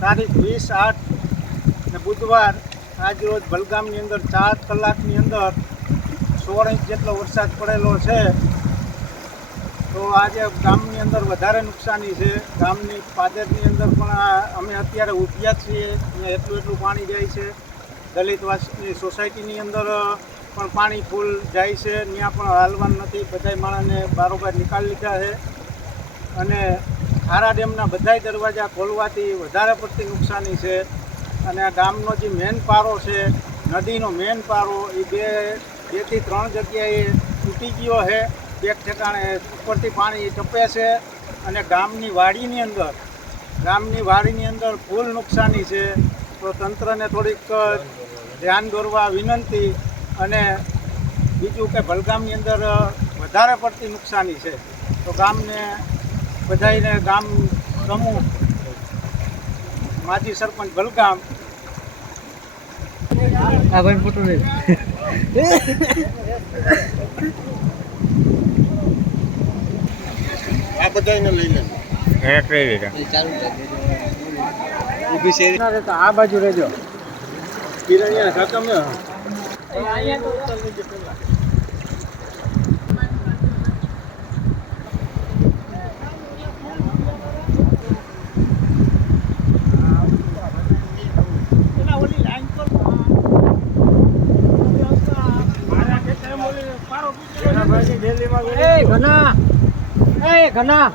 તારીખ વીસ આઠ ને બુધવાર આજરોજ બલગામની અંદર ચાર કલાકની અંદર સોળ ઇંચ જેટલો વરસાદ પડેલો છે. તો આજે ગામની અંદર વધારે નુકસાની છે. ગામની પાદરની અંદર પણ અમે અત્યારે ઉભ્યા છીએ ને એટલું એટલું પાણી જાય છે. દલિતવાસની સોસાયટીની અંદર પણ પાણી ફૂલ જાય છે. ત્યાં પણ હાલવાનું નથી. બધાય માણસને બારોબાર નિકાલ લીધા છે. અને ખારા ડેમના બધાય દરવાજા ખોલવાથી વધારે પડતી નુકસાની છે. અને આ ગામનો જે મેન પારો છે, નદીનો મેન પારો, એ બે, બેથી ત્રણ જગ્યાએ તૂટી ગયો છે. એક ઠેકાણે ઉપરથી પાણી ટપે છે અને ગામની વાડીની અંદર, ગામની વાડીની અંદર ફૂલ નુકસાની છે. તો તંત્રને થોડીક ધ્યાન દોરવા વિનંતી અને બીજું કે ભલગામની અંદર વધારે પડતી નુકસાની છે. તો ગામને બધાઈને ગામ સમૂહ માજી સરપંચ ભલગામ આ ભાઈ ફોટો લે આ બધાને લઈ લે. ઊભી શેરી. આ બાજુ રહેજો. કિરણિયા કાકા મેં. એ ઘના. એ ઘના.